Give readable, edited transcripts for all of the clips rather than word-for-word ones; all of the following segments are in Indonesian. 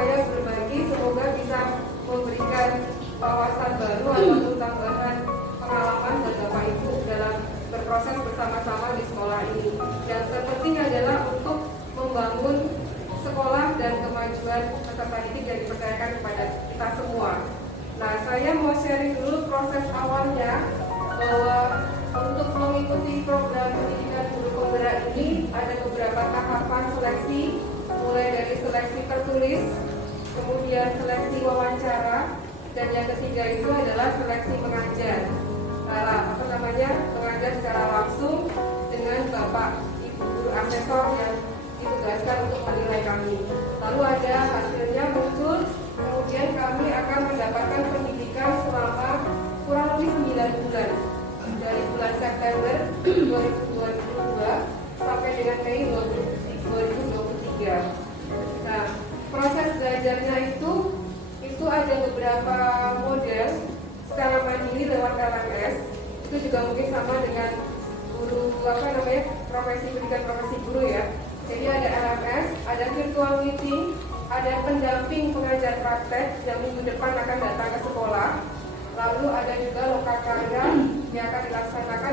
saya berbagi semoga bisa memberikan wawasan baru atau tambahan pengalaman dan Bapak Ibu dalam berproses bersama-sama di sekolah ini. Yang terpenting adalah untuk membangun sekolah dan kemajuan peserta didik yang dipercayakan kepada kita semua. Nah, saya mau sharing dulu proses awalnya bahwa untuk mengikuti program pendidikan guru penggerak ini ada beberapa tahapan seleksi, mulai dari seleksi tertulis, kemudian seleksi wawancara, dan yang ketiga itu adalah seleksi mengajar. Mengajar secara langsung dengan Bapak Ibu guru asesor yang ditugaskan untuk menilai kami. Lalu ada hasilnya muncul, kemudian kami akan mendapatkan pendidikan selama kurang lebih 9 bulan. Dari bulan September 2022 sampai dengan Mei 2023. Nah, proses belajarnya itu ada beberapa model secara mandiri lewat LMS. Itu juga mungkin sama dengan guru profesi pendidikan profesi guru ya. Jadi ada LMS, ada virtual meeting, ada pendamping pengajar praktek yang minggu depan akan datang ke sekolah. Lalu ada juga lokakarya yang akan dilaksanakan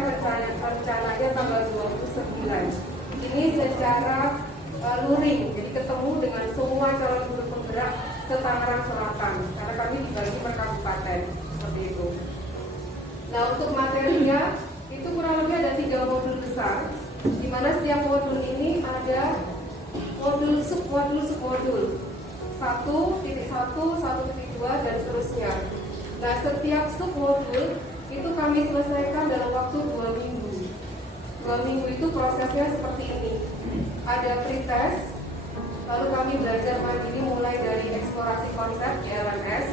rencananya tanggal 29. Ini secara luring, jadi ketemu dengan semua calon guru penggerak se-Tangerang Selatan, karena kami dibagi per kabupaten seperti itu. Nah, untuk materinya itu kurang lebih ada 3 modul besar, di mana setiap modul ini ada modul submodul 1.1, 1.2 dan seterusnya. Nah, setiap submodul itu kami selesaikan dalam waktu 2 minggu. 2 minggu itu prosesnya seperti ini. Ada pretest, lalu kami belajar mandiri mulai dari eksplorasi konsep di LMS.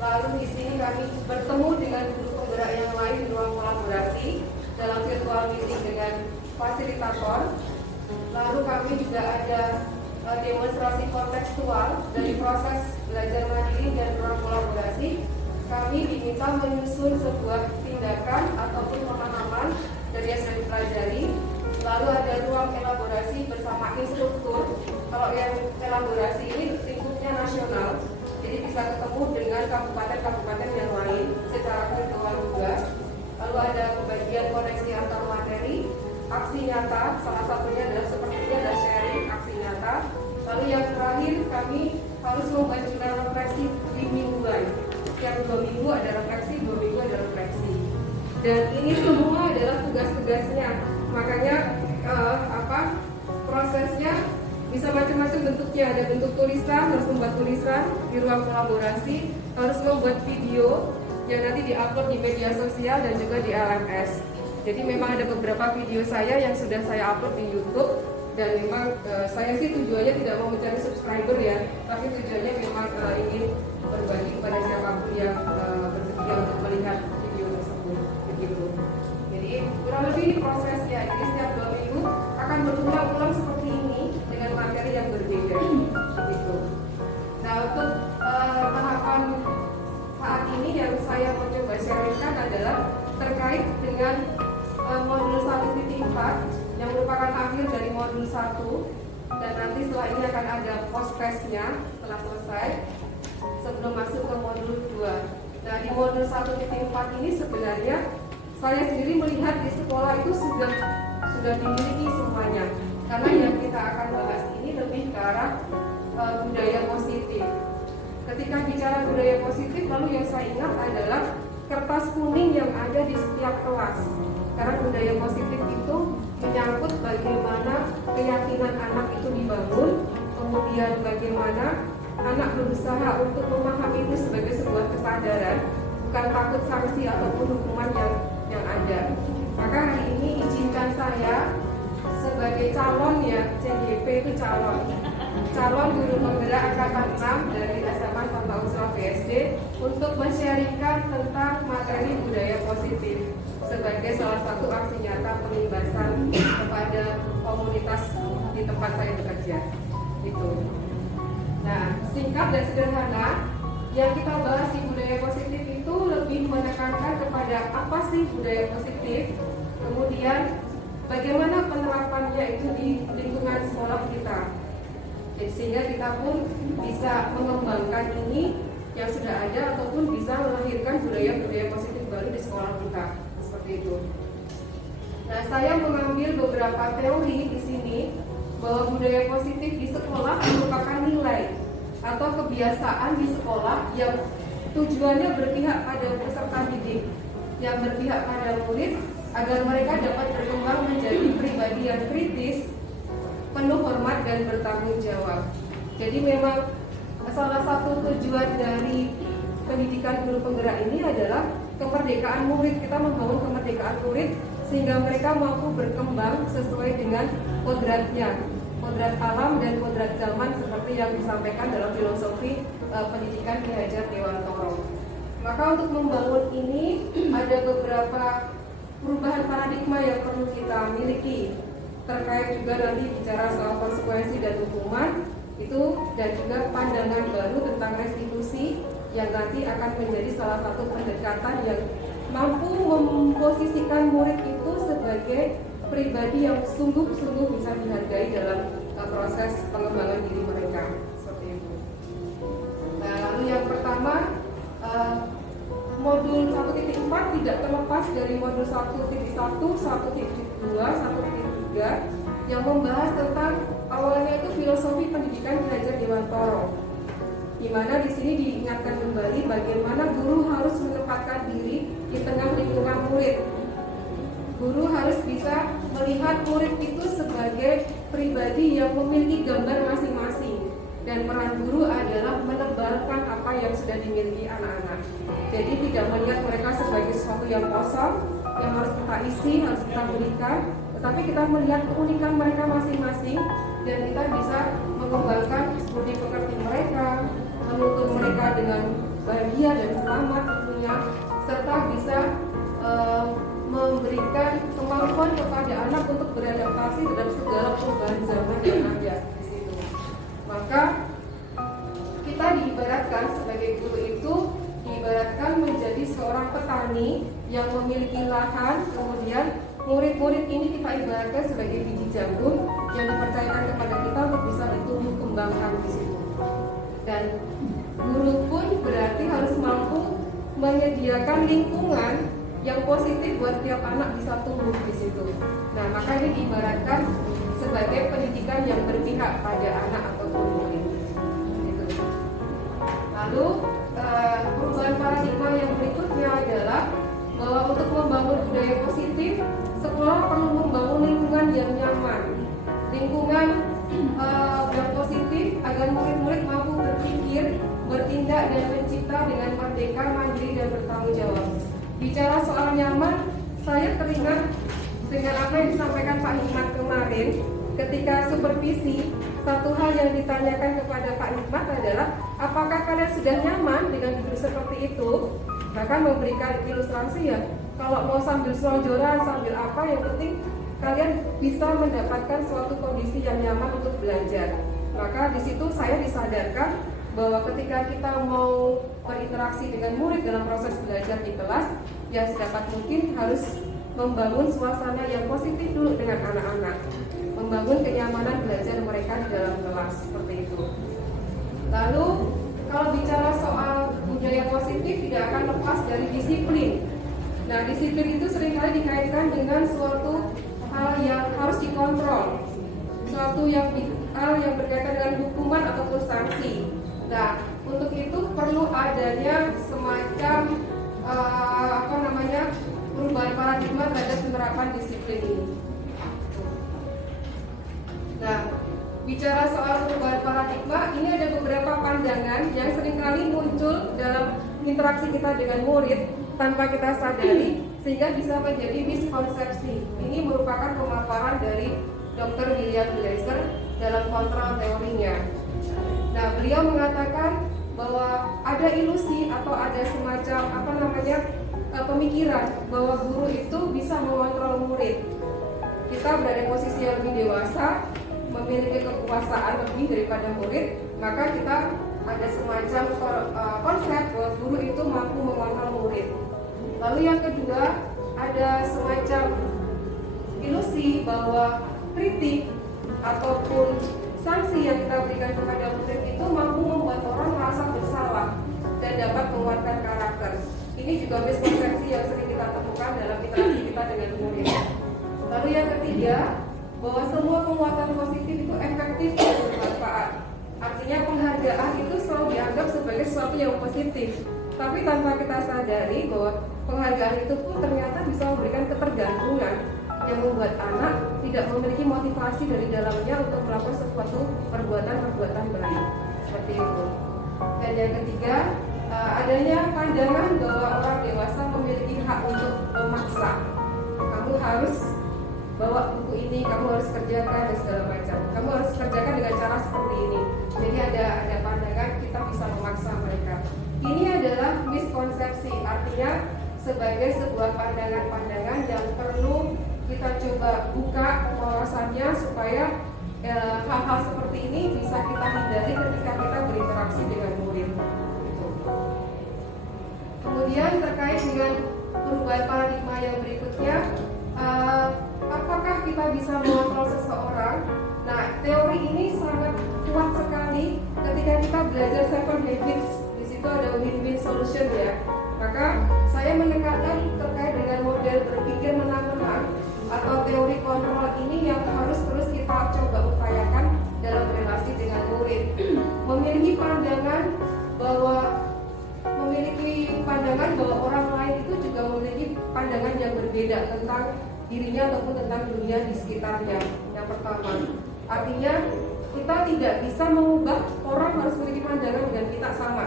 Lalu di sini kami bertemu dengan guru penggerak yang lain di ruang kolaborasi dalam virtual meeting dengan fasilitator. Lalu kami juga ada demonstrasi kontekstual dari proses belajar mandiri dan ruang kolaborasi. Kami diminta menyusun sebuah tindakan ataupun pemahaman dari yang sudah dipelajari. Lalu ada ruang elaborasi bersama instruktur. Kalau yang elaborasi ini lingkupnya nasional, jadi bisa ketemu dengan kabupaten-kabupaten yang lain secara virtual juga. Lalu ada pembagian koneksi antar materi, aksi nyata, salah satunya adalah sepertinya ada sharing aksi nyata. Lalu yang terakhir kami harus membuat jurnal refleksi mingguan. Yang 2 minggu ada refleksi, 2 minggu ada refleksi. Dan ini semua adalah tugas-tugasnya. Makanya prosesnya bisa macam-macam bentuknya. Ada bentuk tulisan, harus membuat tulisan di ruang kolaborasi, harus membuat video yang nanti diupload di media sosial dan juga di LMS. Jadi memang ada beberapa video saya yang sudah saya upload di YouTube. Dan memang saya sih tujuannya tidak mau mencari subscriber ya, tapi tujuannya memang ingin berbagi kepada siapapun yang bersedia untuk melihat video tersebut begitu. Jadi kurang lebih ini prosesnya. Jadi setiap 2 minggu akan berulang-ulang seperti ini dengan materi yang berbeda begitu. Nah, untuk tahapan saat ini yang saya mau coba sharingkan adalah terkait dengan modul 1.4 yang merupakan akhir dari modul 1, dan nanti setelah ini akan ada post testnya setelah selesai sebelum masuk ke modul 2. Nah, di modul 1.4 ini sebenarnya saya sendiri melihat di sekolah itu sudah dimiliki semuanya, karena yang kita akan bahas ini lebih ke arah budaya positif. Ketika bicara budaya positif, lalu yang saya ingat adalah kertas kuning yang ada di setiap kelas. Karena budaya positif itu menyangkut bagaimana keyakinan anak itu dibangun, kemudian bagaimana anak berusaha untuk memahami itu sebagai sebuah kesadaran, bukan takut sanksi ataupun hukuman yang ada. Maka hari ini izinkan saya sebagai calon ya, CGP itu calon guru penggerak angkatan 6 dari SMA Santa Ursula BSD untuk men-sharingkan tentang materi budaya positif sebagai salah satu aksi nyata pelimbasan kepada komunitas di tempat saya bekerja. Itu. Nah, singkat dan sederhana, yang kita bahas di budaya positif itu lebih menekankan kepada apa sih budaya positif, kemudian bagaimana penerapannya itu di lingkungan sekolah kita. Jadi sehingga kita pun bisa mengembangkan ini yang sudah ada ataupun bisa melahirkan budaya-budaya positif baru di sekolah kita, seperti itu. Nah, saya mengambil beberapa teori di sini bahwa budaya positif di sekolah merupakan nilai atau kebiasaan di sekolah yang tujuannya berpihak pada peserta didik, yang berpihak pada murid agar mereka dapat berkembang menjadi pribadi yang kritis, penuh hormat dan bertanggung jawab. Jadi memang salah satu tujuan dari pendidikan guru penggerak ini adalah kemerdekaan murid. Kita membangun kemerdekaan murid sehingga mereka mampu berkembang sesuai dengan kodratnya, kodrat alam dan kodrat zaman seperti yang disampaikan dalam filosofi pendidikan Ki Hajar Dewantoro. Maka untuk membangun ini ada beberapa perubahan paradigma yang perlu kita miliki, terkait juga nanti bicara soal konsekuensi dan hukuman itu, dan juga pandangan baru tentang restitusi yang nanti akan menjadi salah satu pendekatan yang mampu memposisikan murid itu sebagai pribadi yang sungguh-sungguh bisa dihargai dalam proses pengembangan diri mereka, seperti itu. Nah, lalu yang pertama, modul 1.4 tidak terlepas dari modul 1.1, 1.2, 1.3 yang membahas tentang awalnya itu filosofi pendidikan Ki Hajar Dewantoro, di mana di sini diingatkan kembali bagaimana guru harus menempatkan diri di tengah lingkungan murid. Guru harus bisa melihat murid itu sebagai pribadi yang memiliki gambar masing-masing, dan peran guru adalah menebalkan apa yang sudah dimiliki anak-anak. Jadi tidak melihat mereka sebagai sesuatu yang kosong yang harus kita isi, harus kita berikan, tetapi kita melihat keunikan mereka masing-masing, dan kita bisa mengembangkan budi pekerti mereka, menuntun mereka dengan bahagia dan selamat tentunya, serta bisa memberikan kemampuan kepada anak untuk beradaptasi terhadap segala perubahan zaman yang ada di situ. Maka kita diibaratkan sebagai guru itu diibaratkan menjadi seorang petani yang memiliki lahan, kemudian murid-murid ini kita ibaratkan sebagai biji jagung yang dipercayakan kepada kita untuk bisa ditumbuh kembangkan di situ. Dan guru pun berarti harus mampu menyediakan lingkungan yang positif buat setiap anak bisa tumbuh di situ. Nah, maka ini diibaratkan sebagai pendidikan yang berpihak pada anak ataupun murid. Gitu. Lalu perubahan paradigma yang berikutnya adalah bahwa untuk membangun budaya positif, sekolah perlu membangun lingkungan yang nyaman, lingkungan yang positif agar murid-murid mampu berpikir, bertindak dan mencipta dengan merdeka, mandiri dan bertanggung jawab. Bicara soal nyaman, saya teringat dengan apa yang disampaikan Pak Hikmat kemarin ketika supervisi. Satu hal yang ditanyakan kepada Pak Hikmat adalah apakah kalian sudah nyaman dengan hidup seperti itu? Bahkan memberikan ilustrasi ya, kalau mau sambil selonjoran, sambil apa, yang penting kalian bisa mendapatkan suatu kondisi yang nyaman untuk belajar. Maka di situ saya disadarkan bahwa ketika kita mau berinteraksi dengan murid dalam proses belajar di kelas, ya sedapat mungkin harus membangun suasana yang positif dulu dengan anak-anak, membangun kenyamanan belajar mereka di dalam kelas, seperti itu. Lalu kalau bicara soal budaya positif tidak akan lepas dari disiplin. Nah, disiplin itu seringkali dikaitkan dengan suatu hal yang harus dikontrol, suatu hal yang berkaitan dengan hukuman ataupun sanksi. Nah, untuk itu perlu adanya semacam perubahan paradigma terhadap penerapan disiplin ini. Nah, bicara soal perubahan paradigma, ini ada beberapa pandangan yang seringkali muncul dalam interaksi kita dengan murid tanpa kita sadari, sehingga bisa menjadi miskonsepsi. Ini merupakan pemaparan dari Dr. William Glasser dalam kontrol teorinya. Nah, beliau mengatakan bahwa ada ilusi atau ada semacam pemikiran bahwa guru itu bisa mengontrol murid. Kita berada di posisi yang lebih dewasa, memiliki kekuasaan lebih daripada murid, maka kita ada semacam konsep bahwa guru itu mampu mengontrol murid. Lalu yang kedua, ada semacam ilusi bahwa kritik ataupun sanksi yang kita berikan kepada murid itu mampu membuat orang merasa bersalah dan dapat menguatkan karakter. Ini juga miskonsepsi yang sering kita temukan dalam interaksi kita dengan murid. Lalu yang ketiga, bahwa semua penguatan positif itu efektif dan bermanfaat. Artinya penghargaan itu selalu dianggap sebagai sesuatu yang positif. Tapi tanpa kita sadari bahwa penghargaan itu pun ternyata bisa memberikan ketergantungan yang membuat anak tidak memiliki motivasi dari dalamnya untuk melakukan sesuatu perbuatan baik. Seperti itu. Dan yang ketiga, adanya pandangan bahwa orang dewasa memiliki hak untuk memaksa. Kamu harus bawa buku ini, kamu harus kerjakan dan segala macam. Kamu harus kerjakan dengan cara seperti ini. Jadi ada pandangan kita bisa memaksa mereka. Ini adalah miskonsepsi, artinya sebagai sebuah pandangan-pandangan yang perlu kita coba buka wawasannya supaya hal-hal seperti ini bisa kita hindari ketika kita berinteraksi dengan murid. Kemudian terkait dengan perubahan paradigma yang berikutnya, apakah kita bisa mengontrol seseorang? Nah, teori ini sangat kuat sekali ketika kita belajar 7 habits. Di situ ada win-win solution ya. Maka saya menekankan terkait dengan model berpikir menang-menang atau teori kontrol ini yang harus terus kita coba upayakan dalam relasi dengan murid. Memiliki pandangan bahwa orang lain itu juga memiliki pandangan yang berbeda tentang dirinya ataupun tentang dunia di sekitarnya. Yang pertama, artinya kita tidak bisa mengubah orang harus memiliki pandangan dengan kita sama,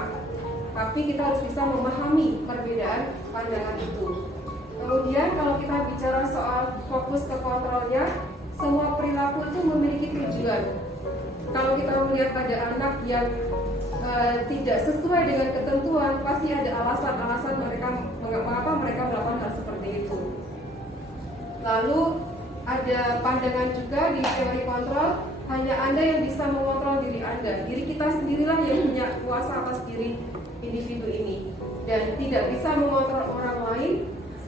tapi kita harus bisa memahami perbedaan pandangan itu. Kemudian kalau kita bicara soal fokus ke kontrolnya, semua perilaku itu memiliki tujuan. Kalau kita melihat pada anak yang tidak sesuai dengan ketentuan, pasti ada alasan-alasan mengapa mereka melakukan hal seperti itu. Lalu ada pandangan juga di teori kontrol, hanya Anda yang bisa mengontrol diri Anda. Diri kita sendirilah yang punya kuasa atas diri individu ini, dan tidak bisa mengontrol orang lain.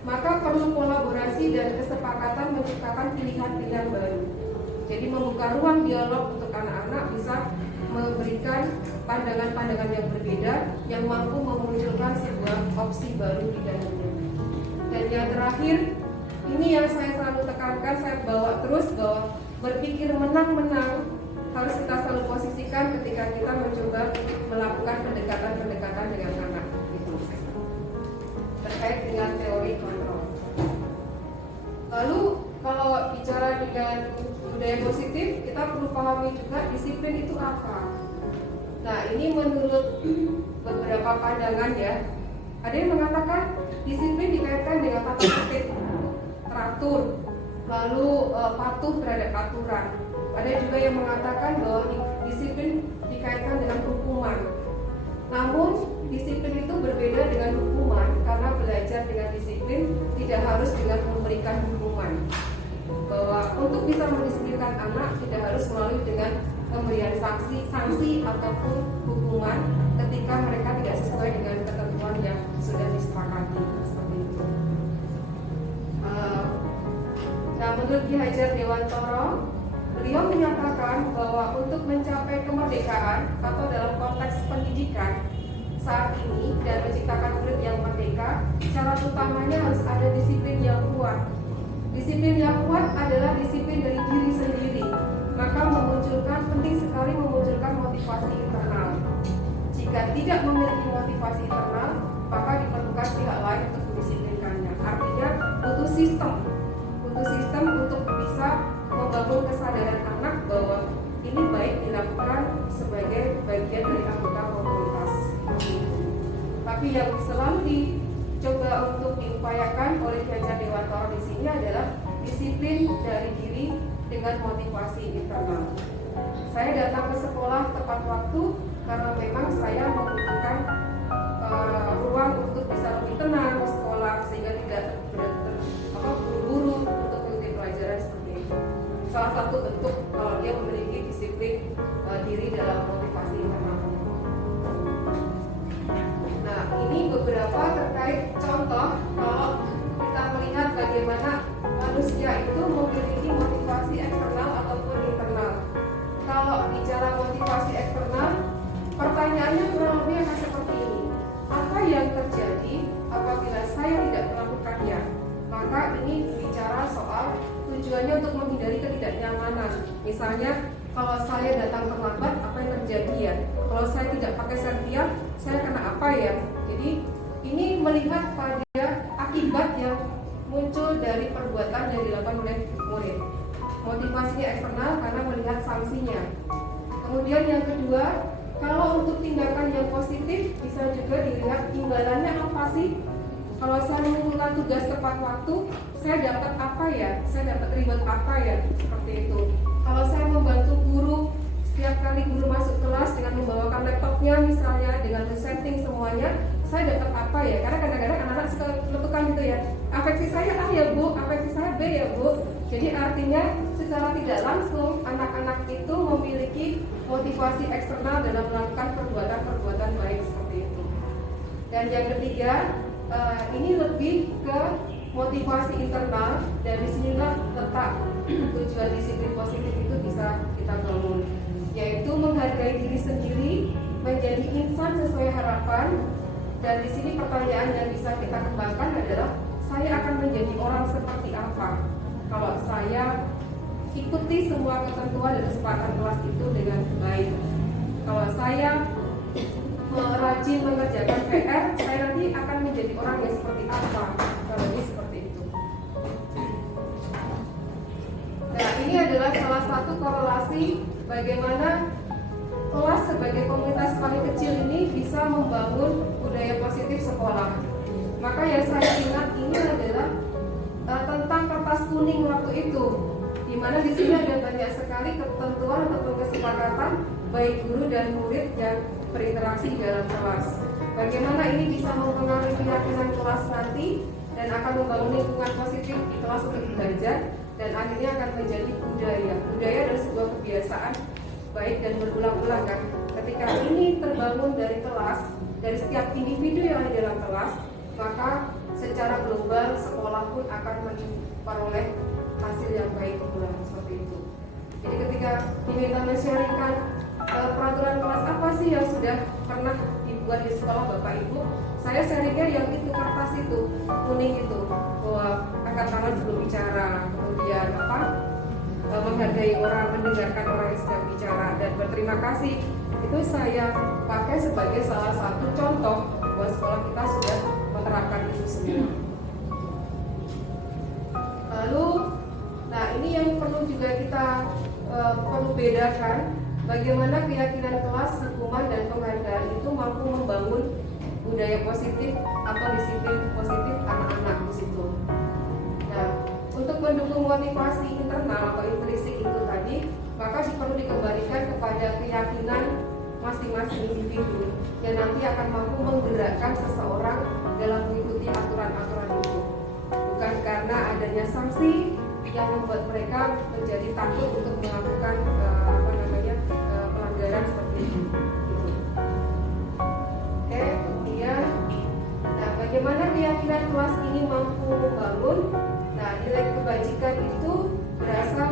Maka perlu kolaborasi dan kesepakatan menciptakan pilihan-pilihan baru. Jadi membuka ruang dialog untuk anak-anak bisa memberikan pandangan-pandangan yang berbeda yang mampu memunculkan sebuah opsi baru di dalamnya. Dan yang terakhir, ini yang saya selalu tekankan, saya bawa terus bahwa berpikir menang-menang harus kita selalu posisikan ketika kita mencoba melakukan pendekatan-pendekatan dengan anak. Terkait dengan teori kontrol. Lalu kalau bicara dengan budaya positif, kita perlu pahami juga disiplin itu apa. Nah, ini menurut beberapa pandangan ya, ada yang mengatakan disiplin dikaitkan dengan tata tertib, teratur, lalu patuh terhadap aturan. Ada juga yang mengatakan bahwa disiplin dikaitkan dengan hukuman. Namun disiplin itu berbeda dengan hukuman, karena belajar dengan disiplin tidak harus dengan memberikan hukuman. Bahwa untuk bisa mendisiplinkan anak tidak harus melalui dengan pemberian sanksi ataupun hukuman ketika mereka tidak sesuai dengan ketentuan yang sudah disepakati, seperti itu. Nah, menurut Ki Hajar Dewantara, beliau menyatakan bahwa untuk mencapai kemerdekaan atau dalam konteks pendidikan saat ini dan menciptakan murid yang merdeka, syarat utamanya harus ada disiplin yang kuat. Disiplin yang kuat adalah disiplin dari diri sendiri, maka penting sekali memunculkan motivasi internal. Jika tidak memiliki motivasi internal, maka diperlukan pihak lain untuk mendisiplinkannya. Artinya butuh sistem untuk bisa membangun kesadaran anak bahwa ini baik dilakukan sebagai bagian dari anggota komunitas. Tapi yang selalu dicoba untuk diupayakan oleh Ki Hajar Dewantara di sini adalah disiplin dari diri dengan motivasi internal. Saya datang ke sekolah tepat waktu karena memang saya membutuhkan ruang untuk bisa lebih tenang ke sekolah sehingga tidak buru-buru untuk mengikuti pelajaran seperti itu. Salah satu bentuk kalau dia memiliki disiplin diri dalam motivasi internal. Nah, ini beberapa terkait contoh kalau kita melihat bagaimana manusia itu memiliki motivasi eksternal ataupun internal. Kalau tujuannya untuk menghindari ketidaknyamanan. Misalnya kalau saya datang terlambat, apa yang terjadi ya? Kalau saya tidak pakai serpihan, saya kena apa ya? Jadi ini melihat pada akibat yang muncul dari perbuatan yang dilakukan oleh murid. Motivasinya eksternal karena melihat sanksinya. Kemudian yang kedua, kalau untuk tindakan yang positif bisa juga dilihat imbalannya apa sih? Kalau saya mengumpulkan tugas tepat waktu, saya dapat apa ya? Saya dapat reward apa ya? Seperti itu. Kalau saya membantu guru, setiap kali guru masuk kelas dengan membawakan laptopnya misalnya, dengan men-setting semuanya, saya dapat apa ya? Karena kadang-kadang anak-anak suka meletukan gitu ya. Afeksi saya A ya Bu, afeksi saya B ya Bu. Jadi artinya secara tidak langsung anak-anak itu memiliki motivasi eksternal dalam melakukan perbuatan-perbuatan baik seperti itu. Dan yang ketiga, ini lebih ke motivasi internal, dan disinilah letak tujuan disiplin positif itu bisa kita bangun, yaitu menghargai diri sendiri, menjadi insan sesuai harapan. Dan di sini pertanyaan yang bisa kita kembangkan adalah, saya akan menjadi orang seperti apa kalau saya ikuti semua ketentuan dan kesepakatan kelas itu dengan baik. Kalau saya rajin mengerjakan PR, saya nanti akan menjadi orang yang seperti apa? Kalau ini seperti itu. Nah, ini adalah salah satu korelasi bagaimana kelas sebagai komunitas paling kecil ini bisa membangun budaya positif sekolah. Maka yang saya ingat ini adalah tentang kertas kuning waktu itu, di mana di sini ada banyak sekali ketentuan ataupun kesepakatan baik guru dan murid yang berinteraksi di dalam kelas. Bagaimana ini bisa mempengaruhi keyakinan kelas nanti dan akan membangun lingkungan positif di kelas untuk belajar, dan akhirnya akan menjadi budaya. Budaya adalah sebuah kebiasaan baik dan berulang-ulang kan. Ketika ini terbangun dari kelas, dari setiap individu yang ada di dalam kelas, maka secara global sekolah pun akan memperoleh hasil yang baik pula seperti itu. Jadi ketika diminta men-sharingkan peraturan kelas apa sih yang sudah pernah dibuat di sekolah Bapak Ibu, saya sharingnya yang itu, kertas itu, kuning itu, bahwa angkat tangan sebelum bicara, kemudian menghargai orang, mendengarkan orang yang sedang bicara, dan berterima kasih. Itu saya pakai sebagai salah satu contoh bahwa sekolah kita sudah menerapkan itu semua. Lalu, nah ini yang perlu juga kita perlu bedakan, bagaimana keyakinan kelas, hukuman, dan penghargaan itu mampu membangun budaya positif atau disiplin positif anak-anak di situ. Nah, untuk mendukung motivasi internal atau intrinsik itu tadi, maka perlu dikembalikan kepada keyakinan masing-masing individu yang nanti akan mampu menggerakkan seseorang dalam mengikuti aturan-aturan itu. Bukan karena adanya sanksi yang membuat mereka menjadi takut untuk melakukan pelanggaran seperti itu. Oke, kemudian, nah bagaimana keyakinan kelas ini mampu membangun? Nah, nilai kebajikan itu berasal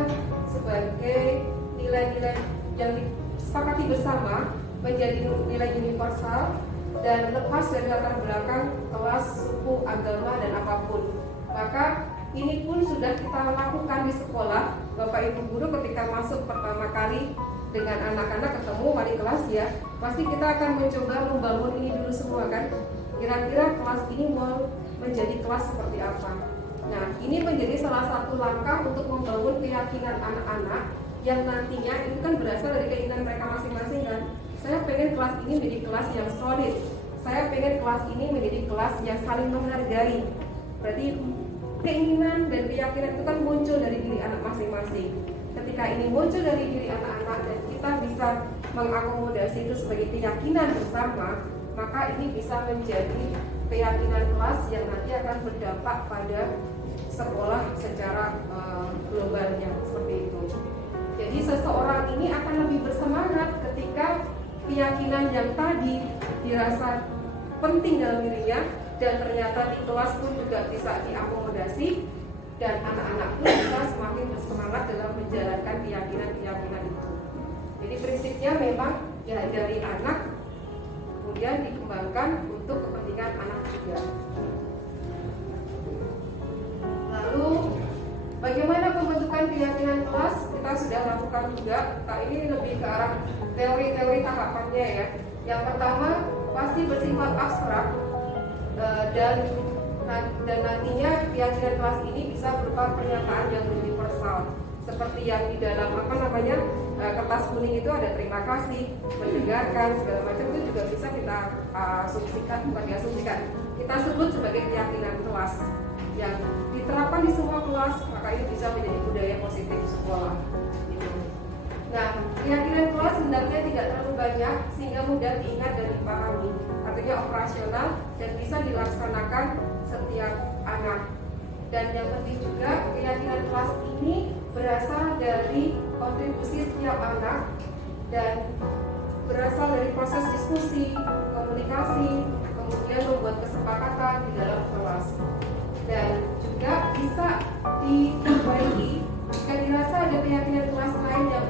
sebagai nilai-nilai yang disepakati bersama, menjadi nilai universal dan lepas dari latar belakang kelas, suku, agama, dan apapun. Maka ini pun sudah kita lakukan di sekolah. Bapak Ibu guru ketika masuk pertama kali dengan anak-anak ketemu wali kelas ya, pasti kita akan mencoba membangun ini dulu semua kan. Kira-kira kelas ini mau menjadi kelas seperti apa? Nah, ini menjadi salah satu langkah untuk membangun keyakinan anak-anak yang nantinya itu kan berasal dari keinginan mereka masing-masing kan. Saya pengen kelas ini menjadi kelas yang solid. Saya pengen kelas ini menjadi kelas yang saling menghargai. Berarti keinginan dan keyakinan itu kan muncul dari diri anak masing-masing. Ketika ini muncul dari diri anak-anak dan kita bisa mengakomodasi itu sebagai keyakinan bersama, maka ini bisa menjadi keyakinan kelas yang nanti akan berdampak pada sekolah secara globalnya seperti itu. Jadi seseorang ini akan lebih bersemangat ketika keyakinan yang tadi dirasa penting dalam dirinya dan ternyata di kelas pun juga bisa diakomodasi, dan anak-anak pun bisa semakin bersemangat dalam menjalankan keyakinan-keyakinan itu. Jadi prinsipnya memang ya dari anak kemudian dikembangkan untuk kepentingan anak juga. Lalu bagaimana pembentukan sudah lakukan juga. Nah, ini lebih ke arah teori-teori tahapannya ya. Yang pertama pasti bersifat abstrak dan nantinya keyakinan kelas ini bisa berupa pernyataan yang universal. Seperti yang di dalam kertas kuning itu ada terima kasih, mendengarkan, segala macam itu juga bisa kita kita sebut sebagai keyakinan kelas yang diterapkan di semua kelas, maka ini bisa menjadi budaya positif sekolah. Nah, keyakinan kelas hendaknya tidak terlalu banyak sehingga mudah diingat dan dipahami, artinya operasional dan bisa dilaksanakan setiap anak. Dan yang penting juga keyakinan kelas ini berasal dari kontribusi setiap anak dan berasal dari proses diskusi, komunikasi, kemudian membuat kesepakatan di dalam kelas. Dan juga bisa diperbaiki jika dirasa ada keyakinan kelas lain yang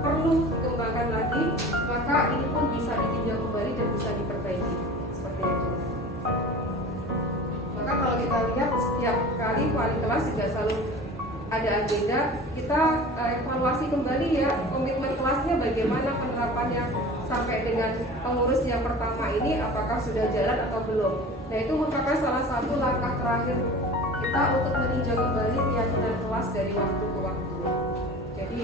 perlu dikembangkan lagi, maka ini pun bisa ditinjau kembali dan bisa diperbaiki seperti itu. Maka kalau kita lihat setiap kali wali kelas juga selalu ada agenda, kita evaluasi kembali ya komitmen kelasnya bagaimana penerapannya sampai dengan pengurus yang pertama ini apakah sudah jalan atau belum. Nah, itu merupakan salah satu langkah terakhir kita untuk meninjau kembali keyakinan kelas dari waktu ke waktu. Jadi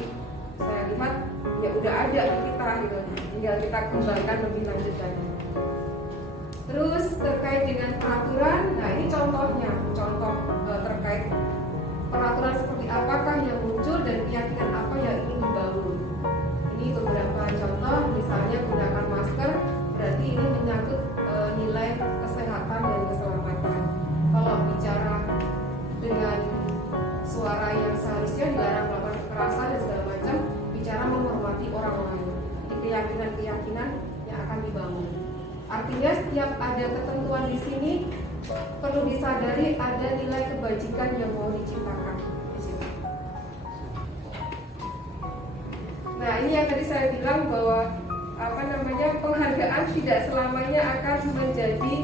saya lihat ya udah ada di kita gitu, tinggal kita kembangkan lebih lanjut lagi. Terus terkait dengan peraturan, nah ini contohnya, contoh terkait peraturan seperti apakah yang muncul dan keyakinan apa yang ingin dibangun. Ini beberapa contoh, misalnya gunakan masker, berarti ini menyangkut nilai kesehatan dan keselamatan. Kalau bicara dengan suara yang seharusnya dilarang melakukan kekerasan dan segala macam, bicara menghormati orang lain. Jadi keyakinan-keyakinan yang akan dibangun. Artinya setiap ada ketentuan di sini perlu disadari ada nilai kebajikan yang mau diciptakan di sini. Nah, ini yang tadi saya bilang bahwa penghargaan tidak selamanya akan menjadi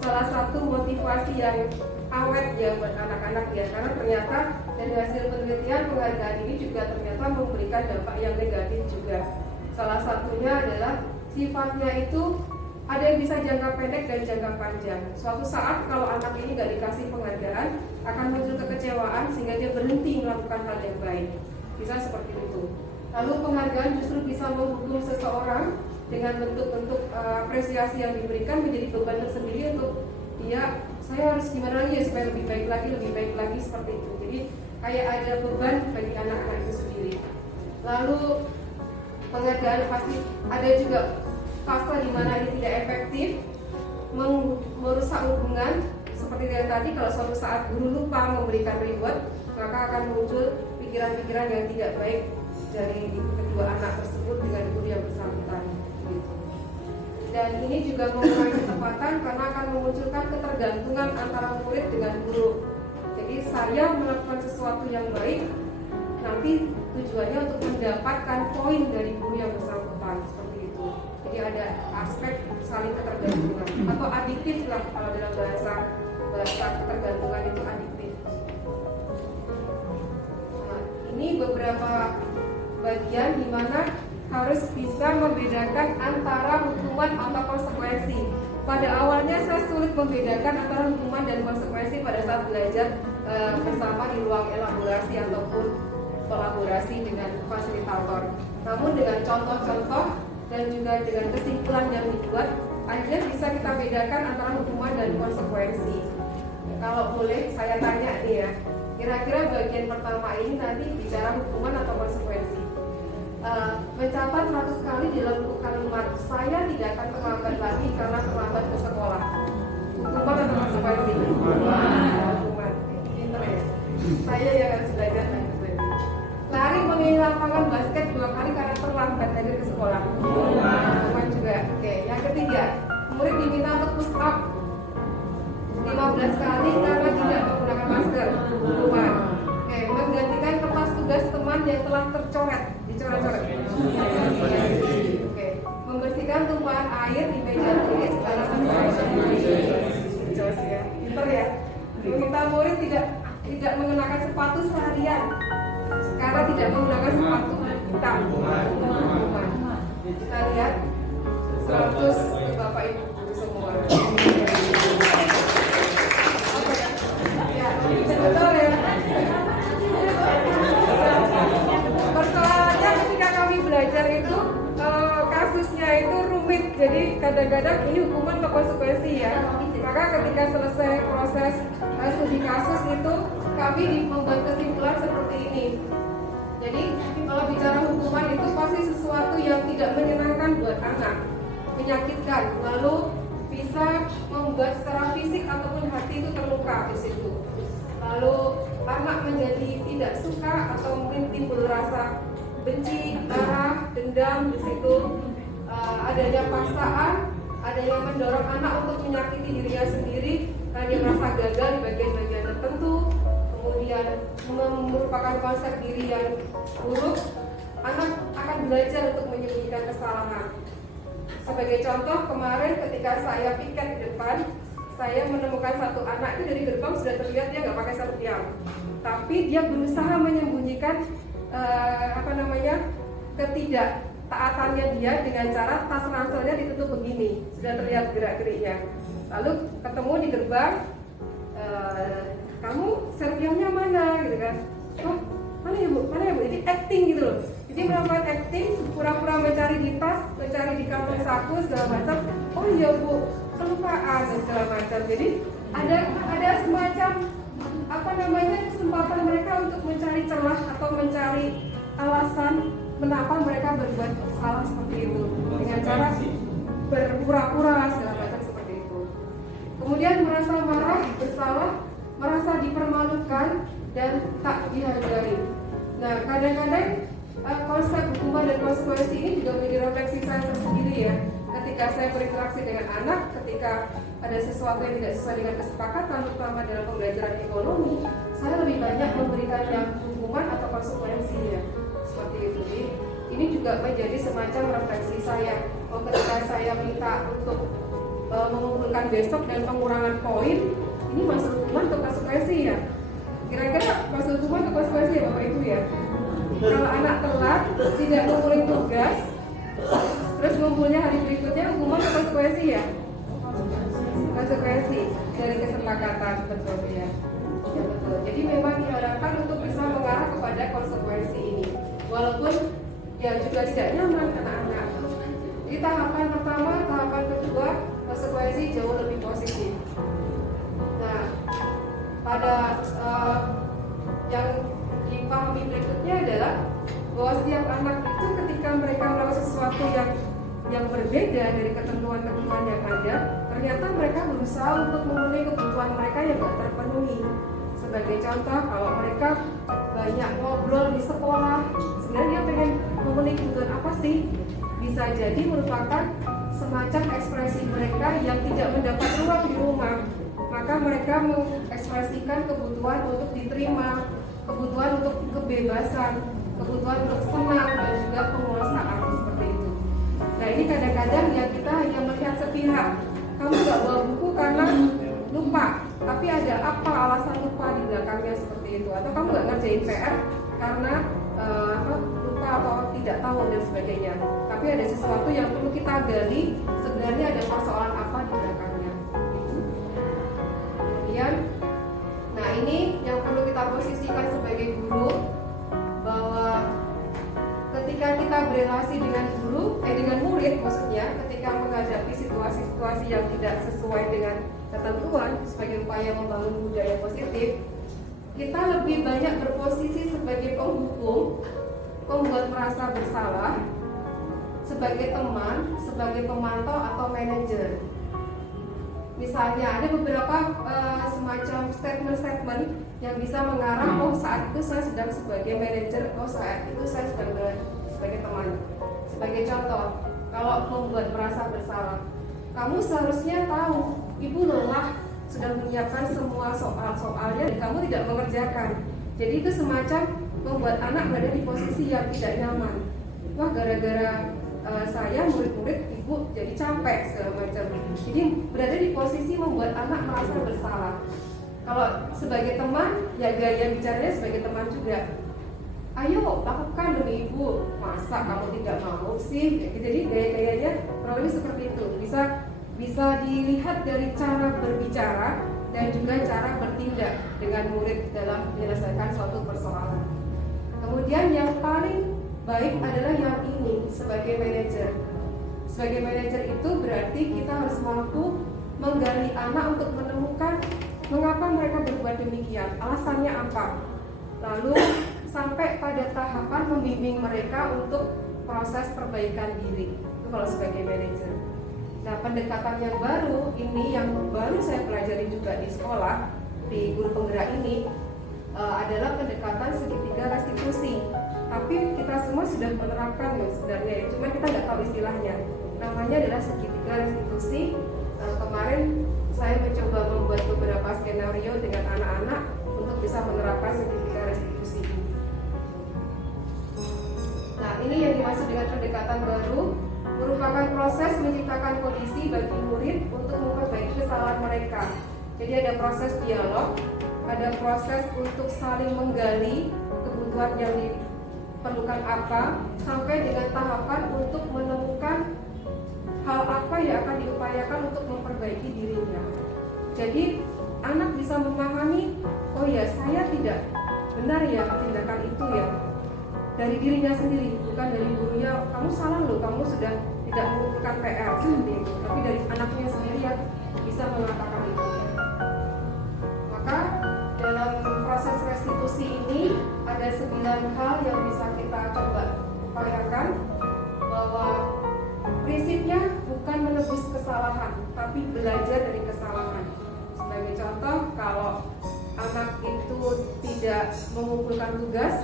salah satu motivasi yang awet ya buat anak-anak ya, karena ternyata dari hasil penelitian penghargaan ini juga ternyata memberikan dampak yang negatif juga. Salah satunya adalah sifatnya itu ada yang bisa jangka pendek dan jangka panjang. Suatu saat kalau anak ini nggak dikasih penghargaan, akan muncul kekecewaan sehingga dia berhenti melakukan hal yang baik. Bisa seperti itu. Lalu penghargaan justru bisa menghukum seseorang dengan bentuk-bentuk apresiasi yang diberikan menjadi beban tersendiri untuk dia, saya harus gimana lagi ya supaya lebih baik lagi seperti itu. Jadi kayak ada beban bagi anak-anak itu sendiri. Lalu penghargaan pasti ada juga fase di mana ini tidak efektif, merusak hubungan. Seperti yang tadi, kalau suatu saat guru lupa memberikan reward, maka akan muncul pikiran-pikiran yang tidak baik dari kedua anak tersebut dengan guru yang bersangkutan. Dan ini juga mengurangi ketepatan karena akan memunculkan ketergantungan antara murid dengan guru. Jadi saya melakukan sesuatu yang baik, nanti tujuannya untuk mendapatkan poin dari guru yang bersangkutan, seperti itu. Jadi ada aspek saling ketergantungan atau adiktif lah, kalau dalam bahasa ketergantungan itu adiktif. Nah, ini beberapa bagian di mana harus bisa membedakan antara hukuman atau konsekuensi. Pada awalnya saya sulit membedakan antara hukuman dan konsekuensi pada saat belajar bersama di ruang elaborasi ataupun kolaborasi dengan fasilitator. Namun dengan contoh-contoh dan juga dengan kesimpulan yang dibuat, akhirnya bisa kita bedakan antara hukuman dan konsekuensi. Kalau boleh saya tanya nih ya, kira-kira bagian pertama ini nanti bicara hukuman atau konsekuensi. Mencatat 100 kali dalam buku kalimat, saya tidak akan terlambat lagi karena terlambat ke sekolah. Hukuman atau konsekuensi? Hukuman. Pinter ya. Saya yang harus belajar lagi. Lari mengelilingi lapangan basket 2 kali karena terlambat lagi ke sekolah. Hukuman juga. Oke. Yang ketiga, murid diminta untuk push up 15 kali karena tidak menggunakan masker. Hukuman. Oke. Menggantikan kertas tugas teman yang telah tercoret. Dicoret-coret. Oke. Membersihkan tumpahan air di meja tulis karena jos ya. Pinter ya. Meminta murid tidak mengenakan sepatu seharian cara tidak menggunakan sepatu hitam. Kita lihat 100 Bapak Ibu guru semua. Ya, betul ya. Persoalannya ketika kami belajar itu kasusnya itu rumit, jadi kadang-kadang ini hukuman atau konsekuensi ya. Maka ketika selesai proses studi kasus itu kami membuat kesimpulan seperti ini. Jadi kalau bicara hukuman itu pasti sesuatu yang tidak menyenangkan buat anak, menyakitkan, lalu bisa membuat secara fisik ataupun hati itu terluka di situ. Lalu anak menjadi tidak suka atau mungkin timbul rasa benci, marah, dendam di situ. Adanya paksaan, ada yang mendorong anak untuk menyakiti dirinya sendiri karena dia merasa gagal di bagian-bagian tertentu. Kemudian merupakan konsep diri yang buruk, anak akan belajar untuk menyembunyikan kesalahan. Sebagai contoh, kemarin ketika saya piket di depan, saya menemukan satu anak itu dari gerbang sudah terlihat dia nggak pakai sarung tiang, tapi dia berusaha menyembunyikan ketidaktaatannya dia dengan cara tas ranselnya ditutup begini, sudah terlihat gerak-geriknya. Lalu ketemu di gerbang, kamu serpiannya mana gitu kan? Oh, mana ya bu? Jadi acting gitu loh. Jadi melakukan acting, pura-pura mencari di tas, mencari di kantong saku segala macam. Oh iya bu, kelupaan segala macam. Jadi ada semacam kesempatan mereka untuk mencari celah atau mencari alasan mengapa mereka berbuat salah seperti itu dengan cara berpura-pura segala macam seperti itu. Kemudian merasa marah, bersalah, merasa dipermalukan dan tak dihargai. Nah, kadang-kadang konsep hukuman dan konsekuensi ini juga menjadi refleksi saya tersendiri ya. Ketika saya berinteraksi dengan anak, ketika ada sesuatu yang tidak sesuai dengan kesepakatan, terutama dalam pembelajaran ekonomi, saya lebih banyak memberikan yang hukuman atau konsekuensi ya. Seperti itu. Jadi, ini juga menjadi semacam refleksi saya. Ketika saya minta untuk mengumpulkan besok dan pengurangan poin, ini masuk hukuman atau konsekuensi ya? Kira-kira masuk hukuman atau konsekuensi ya Bapak Ibu ya? Kalau anak telat, tidak mengumpulkan tugas, terus ngumpulnya hari berikutnya, hukuman atau konsekuensi ya? Konsekuensi dari kesepakatan, betul ya. Ya betul. Jadi memang diharapkan untuk bisa mengarah kepada konsekuensi ini. Walaupun ya juga tidak nyaman anak-anak. Di tahapan pertama, tahapan kedua, konsekuensi jauh lebih positif. Nah, pada yang dipahami berikutnya adalah bahwa setiap anak itu ketika mereka melakukan sesuatu yang berbeda dari ketentuan-ketentuan yang ada, ternyata mereka berusaha untuk memenuhi kebutuhan mereka yang tidak terpenuhi. Sebagai contoh, kalau mereka banyak ngobrol di sekolah, sebenarnya dia pengen memenuhi kebutuhan apa sih? Bisa jadi merupakan semacam ekspresi mereka yang tidak mendapat ruang di rumah. Maka mereka mengekspresikan kebutuhan untuk diterima, kebutuhan untuk kebebasan, kebutuhan untuk senang dan juga penguasaan seperti itu. Nah ini kadang-kadang ya kita hanya melihat sepihak. Kamu nggak bawa buku karena lupa, tapi ada apa alasan lupa di belakangnya seperti itu? Atau kamu nggak ngerjain PR karena lupa atau tidak tahu dan sebagainya. Tapi ada sesuatu yang perlu kita gali. Sebenarnya ada persoalan apa di belakangnya? Kemudian, nah ini yang perlu kita posisikan sebagai guru, bahwa ketika kita berrelasi dengan dengan murid maksudnya, ketika menghadapi situasi-situasi yang tidak sesuai dengan ketentuan sebagai upaya membangun budaya positif, kita lebih banyak berposisi sebagai penghukum, pembuat merasa bersalah, sebagai teman, sebagai pemantau atau manajer. Misalnya ada beberapa semacam statement-statement yang bisa mengarah, oh saat itu saya sedang sebagai manajer, oh saat itu saya sedang sebagai teman. Sebagai contoh, kalau membuat merasa bersalah, kamu seharusnya tahu ibu lelah sudah menyiapkan semua soal-soalnya dan kamu tidak mengerjakan. Jadi itu semacam membuat anak berada di posisi yang tidak nyaman. Wah, gara-gara saya murid-murid ibu jadi capek segala macam. Jadi berada di posisi membuat anak merasa bersalah. Kalau sebagai teman, ya gaya bicaranya sebagai teman juga. ayo lakukan demi ibu, masa kamu tidak mau sih? Jadi gaya-gayanya kurang lebih seperti itu. Bisa dilihat dari cara berbicara dan juga cara bertindak dengan murid dalam menyelesaikan suatu persoalan. Kemudian yang paling baik adalah yang ini sebagai manajer. Sebagai manajer itu berarti kita harus mampu menggali anak untuk menemukan mengapa mereka berbuat demikian, alasannya apa. Lalu sampai pada tahapan membimbing mereka untuk proses perbaikan diri. Itu kalau sebagai manajer. Nah, pendekatan yang baru ini yang baru saya pelajari juga di sekolah di guru penggerak ini adalah pendekatan segitiga restitusi. Tapi kita semua sudah menerapkan ya sebenarnya, cuma kita nggak tahu istilahnya. Namanya adalah segitiga restitusi. Kemarin saya mencoba membuat beberapa skenario dengan anak-anak untuk bisa menerapkan segitiga restitusi ini. Nah, ini yang dimaksud dengan pendekatan baru, merupakan proses menciptakan kondisi bagi murid untuk memperbaiki kesalahan mereka. Jadi ada proses dialog, ada proses untuk saling menggali kebutuhan yang diperlukan apa, sampai dengan tahapan untuk menemukan hal apa yang akan diupayakan untuk memperbaiki dirinya. Jadi anak bisa memahami, oh ya saya tidak benar ya tindakan itu ya, dari dirinya sendiri, bukan dari gurunya. Kamu salah loh, kamu sudah tidak mengumpulkan PR seperti itu, tapi dari anaknya sendiri yang bisa mengatakan itu. Maka dalam proses restitusi ini ada 9 hal yang bisa kita coba upayakan, bahwa prinsipnya bukan menebus kesalahan, tapi belajar dari kesalahan. Sebagai contoh, kalau anak itu tidak mengumpulkan tugas,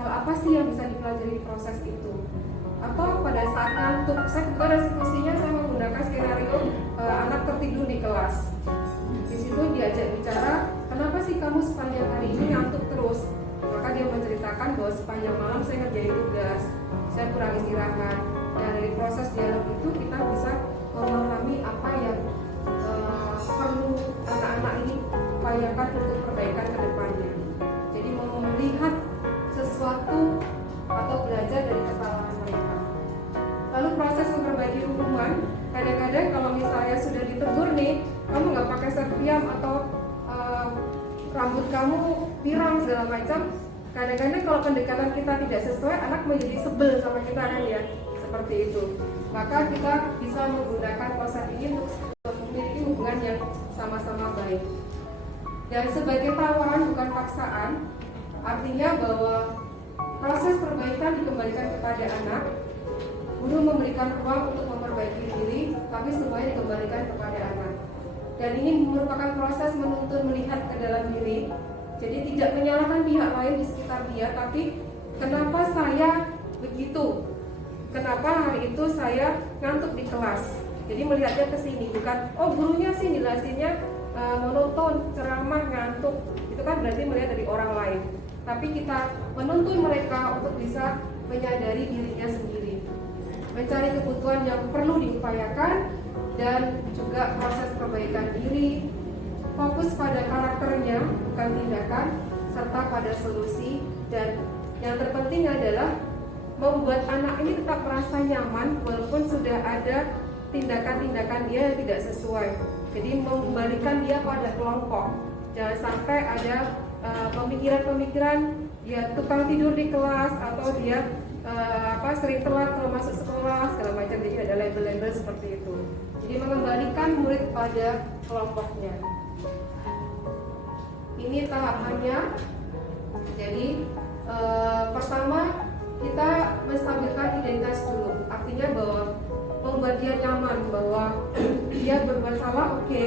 hal apa sih yang bisa dipelajari di proses itu? Atau pada saat ngantuk, saya bukan restitusinya saya menggunakan skenario anak tertidur di kelas. Di situ diajak bicara, kenapa sih kamu sepanjang hari ini ngantuk terus? Maka dia menceritakan bahwa sepanjang malam saya ngerjain tugas, saya kurang istirahat. Dan dari proses dialog itu kita bisa memahami apa yang perlu anak-anak ini upayakan untuk perbaikan ke depannya. Jadi melihat sesuatu atau belajar dari kesalahan mereka. Lalu proses memperbaiki hubungan, kadang-kadang kalau misalnya sudah ditegur nih, kamu nggak pakai serpiam atau rambut kamu pirang segala macam, kadang-kadang kalau pendekatan kita tidak sesuai, anak menjadi sebel sama kita kan ya, seperti itu. Maka kita bisa menggunakan proses ini untuk memiliki hubungan yang sama-sama baik. Dan sebagai tawaran bukan paksaan, artinya bahwa proses perbaikan dikembalikan kepada anak. Guru memberikan ruang untuk memperbaiki diri, tapi semuanya dikembalikan kepada anak. Dan ini merupakan proses menuntun melihat ke dalam diri. Jadi tidak menyalahkan pihak lain di sekitar dia, tapi kenapa saya begitu? Kenapa hari itu saya ngantuk di kelas? Jadi melihatnya ke sini, bukan oh gurunya sih jelasinnya monoton, ceramah, ngantuk. Itu kan berarti melihat dari orang lain. Tapi kita menuntun mereka untuk bisa menyadari dirinya sendiri, mencari kebutuhan yang perlu diupayakan, dan juga proses perbaikan diri, fokus pada karakternya bukan tindakan, serta pada solusi. Dan yang terpenting adalah membuat anak ini tetap merasa nyaman walaupun sudah ada tindakan-tindakan dia yang tidak sesuai. Jadi mengembalikan dia pada kelompok, jangan sampai ada pemikiran-pemikiran dia tukang tidur di kelas, atau dia sering telat kalau masuk sekolah segala macam. Jadi ada label-label seperti itu. Jadi mengembalikan murid pada kelompoknya. Ini tahapannya. Jadi pertama kita menstabilkan identitas dulu. Artinya bahwa membuat dia nyaman bahwa dia berbuat salah, oke,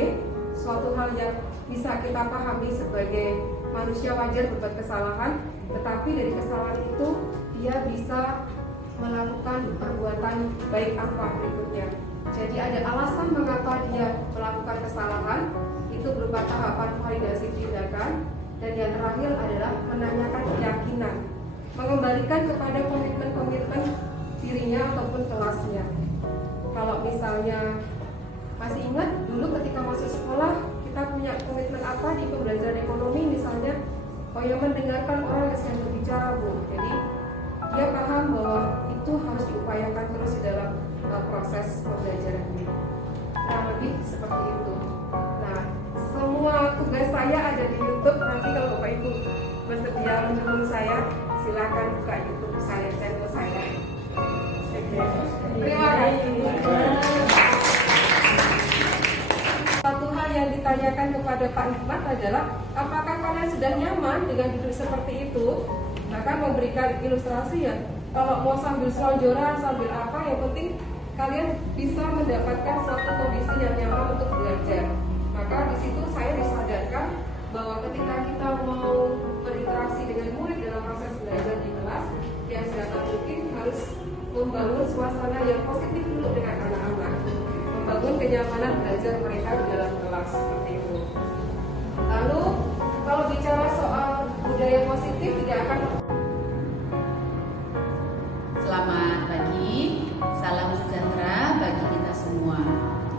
suatu hal yang bisa kita pahami sebagai manusia wajar berbuat kesalahan, tetapi dari kesalahan itu dia bisa melakukan perbuatan baik apa berikutnya. Jadi ada alasan mengapa dia melakukan kesalahan, itu berupa tahapan validasi tindakan. Dan yang terakhir adalah menanyakan keyakinan, mengembalikan kepada komitmen-komitmen dirinya ataupun kelasnya. Kalau misalnya masih ingat dulu ketika masuk sekolah, kita punya komitmen apa di pembelajaran ekonomi misalnya, oh ya mendengarkan orang yang sedang berbicara, Bu. akan buka YouTube saya, channel saya. Terima kasih. Satu hal yang ditanyakan kepada Pak Hikmat adalah apakah kalian sudah nyaman dengan duduk seperti itu? Bahkan memberikan ilustrasi ya. Kalau mau sambil selonjoran, sambil apa, yang penting kalian bisa mendapatkan suatu kondisi yang nyaman untuk belajar. Maka di situ saya disadarkan bahwa ketika kita mau berinteraksi dengan murid dalam proses belajar di kelas, yang sedang mungkin harus membangun suasana yang positif dulu dengan anak-anak, membangun kenyamanan belajar mereka di dalam kelas seperti itu. Lalu kalau bicara soal budaya positif tidak akan. Selamat pagi, salam sejahtera bagi kita semua.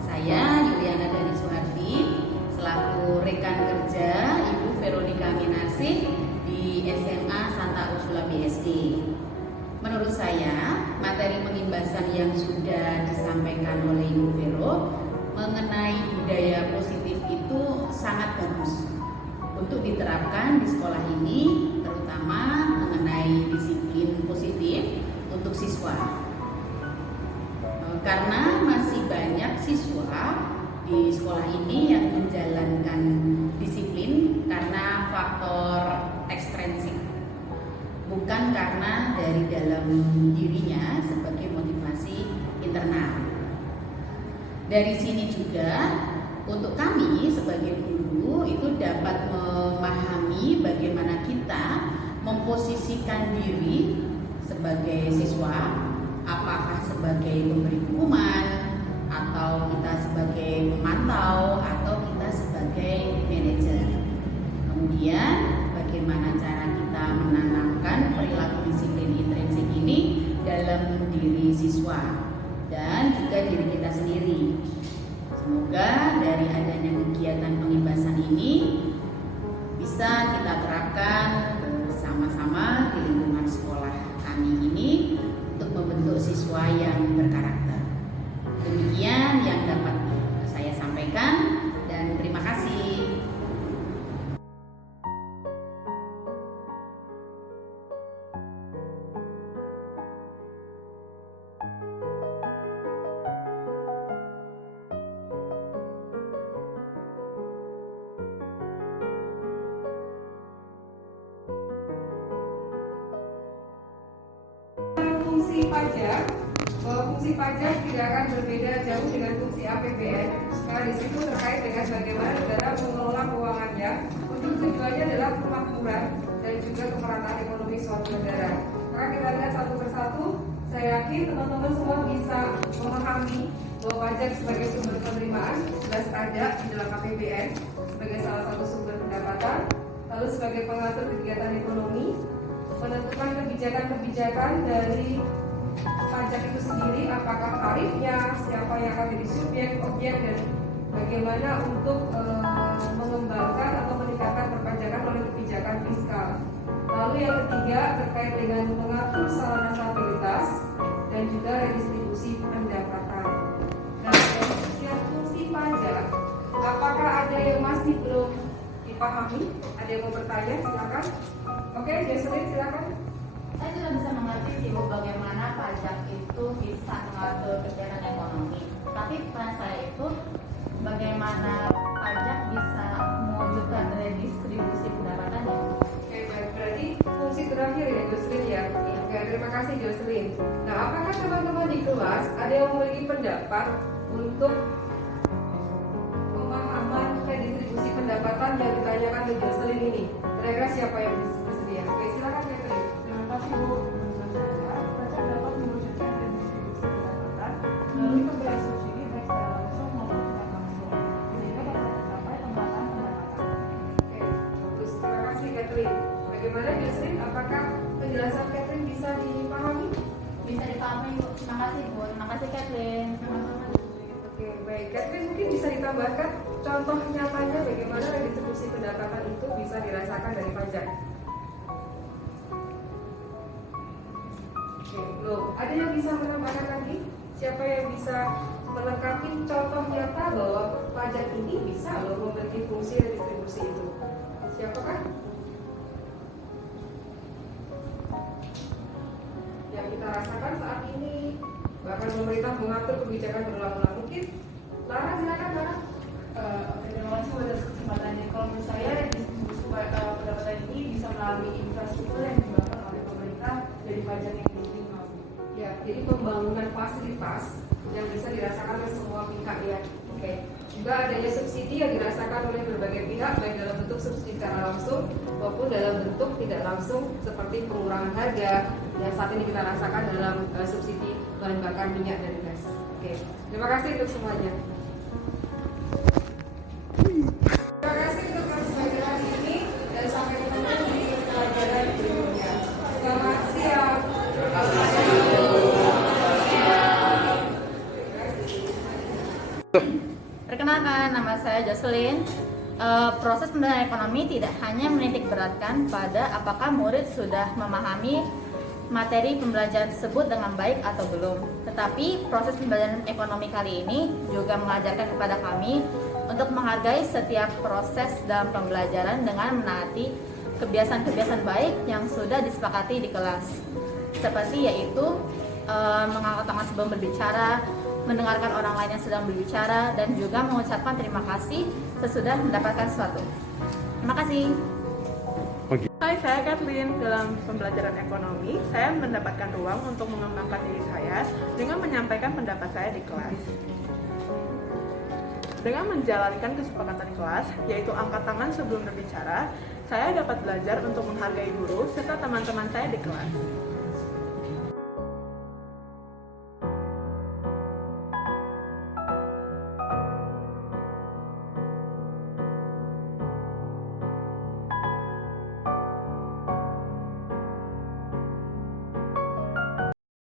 Saya Yuliana Dani Suharti, selaku rekan kerja Ibu Veronica Minarsih di SMA Santa Ursula BSD. Menurut saya, materi pengimbasan yang sudah disampaikan oleh Ibu Vero mengenai budaya positif itu sangat bagus untuk diterapkan di sekolah ini, terutama mengenai disiplin positif untuk siswa. Karena masih banyak siswa di sekolah ini yang menjalankan disiplin karena faktor ekstrinsik, bukan karena dari dalam dirinya sebagai motivasi internal. Dari sini juga untuk kami sebagai guru itu dapat memahami bagaimana kita memposisikan diri sebagai siswa, apakah sebagai pemberi hukuman, atau kita sebagai pemantau, atau kita sebagai manajer. Kemudian bagaimana cara kita menanamkan perilaku disiplin intrinsik ini dalam diri siswa dan juga diri kita sendiri. Semoga dari adanya kegiatan pengimbasan ini bisa kita terapkan bersama-sama di lingkungan sekolah kami ini untuk membentuk siswa yang berkarakter. Demikian yang dapat saya sampaikan dan terima kasih. Fungsi pajak tidak akan berbeda jauh dengan fungsi APBN karena di situ terkait dengan bagaimana negara mengelola keuangannya untuk tujuannya adalah kemakmuran dan juga kemerataan ekonomi suatu negara. Maka kita lihat satu persatu, saya yakin teman-teman semua bisa memahami bahwa pajak sebagai sumber penerimaan jelas ada di dalam APBN sebagai salah satu sumber pendapatan, lalu sebagai pengatur kegiatan ekonomi, menentukan kebijakan-kebijakan dari pajak itu sendiri, apakah tarifnya, siapa yang akan jadi subjek, objek, dan bagaimana untuk mengembangkan atau meningkatkan perpajakan melalui kebijakan fiskal. Lalu yang ketiga terkait dengan mengatur sarana stabilitas dan juga redistribusi pendapatan. Nah, dari sekian fungsi pajak, apakah ada yang masih belum dipahami? Ada yang mau bertanya? Silakan. Oke, Jocelyn silakan. Saya sudah bisa mengerti sih Bu, bagaimana pajak itu bisa mengatur kegiatan ekonomi. Tapi pertanyaan saya itu bagaimana pajak bisa mewujudkan redistribusi pendapatannya? Oke, baik. Berarti fungsi terakhir ya Jocelyn ya. Oke, terima kasih Jocelyn. Nah, apakah teman-teman di kelas ada yang memiliki pendapat untuk pemahaman redistribusi pendapatan yang ditanyakan oleh Jocelyn ini? Kira-kira siapa yang bersedia? Oke, silakan Catherine. Terima kasih Bu. Menurut saya, pajak dapat mewujudkan redistribusi pendapatan melalui pemberian subsidi baik secara langsung maupun tidak langsung, sehingga dapat tercapai pemerataan pendapatan. Oke, bagus. Terima kasih Catherine. Bagaimana Jocelyn? Apakah penjelasan Catherine bisa dipahami? Bisa dipahami Bu. Terima kasih Bu. Terima kasih Catherine. Oke, baik. Catherine mungkin bisa ditambahkan contoh nyatanya bagaimana redistribusi pendapatan itu bisa dirasakan dari pajak. Oke, belum. Ada yang bisa menambahkan lagi? Siapa yang bisa melengkapi contoh nyata bahwa pajak ini bisa loh memiliki fungsi redistribusi itu? Siapakah? kita rasakan saat ini. Bahkan pemerintah mengatur kebijakan berulang-ulang. Mungkin Lara, silakan Lara. Oke, terima kasih atas kesempatannya. Kalau menurut saya, supaya pendapatan ini bisa melalui infrastruktur yang dibangun oleh pemerintah dari pajak yang diterima. Ya, jadi pembangunan fasilitas yang bisa dirasakan oleh semua pihak ya. Oke. Juga adanya subsidi yang dirasakan oleh berbagai pihak, baik dalam bentuk subsidi secara langsung maupun dalam bentuk tidak langsung seperti pengurangan harga yang saat ini kita rasakan dalam subsidi bahan bakar minyak dan gas. Oke. Terima kasih untuk semuanya. Terima kasih untuk partisipasi hari ini dan sampai ketemu di pelajaran berikutnya. Selamat siang. Perkenalkan, nama saya Jocelyn. Proses pembelajaran ekonomi tidak hanya menitik beratkan pada apakah murid sudah memahami materi pembelajaran tersebut dengan baik atau belum. Tetapi proses pembelajaran ekonomi kali ini juga mengajarkan kepada kami untuk menghargai setiap proses dalam pembelajaran dengan menaati kebiasaan-kebiasaan baik yang sudah disepakati di kelas. Seperti yaitu mengangkat tangan sebelum berbicara, mendengarkan orang lain yang sedang berbicara, dan juga mengucapkan terima kasih sesudah mendapatkan sesuatu. Terima kasih. Hai, saya Kathleen. Dalam pembelajaran ekonomi, saya mendapatkan ruang untuk mengembangkan diri saya dengan menyampaikan pendapat saya di kelas. Dengan menjalankan kesepakatan kelas, yaitu angkat tangan sebelum berbicara, saya dapat belajar untuk menghargai guru serta teman-teman saya di kelas.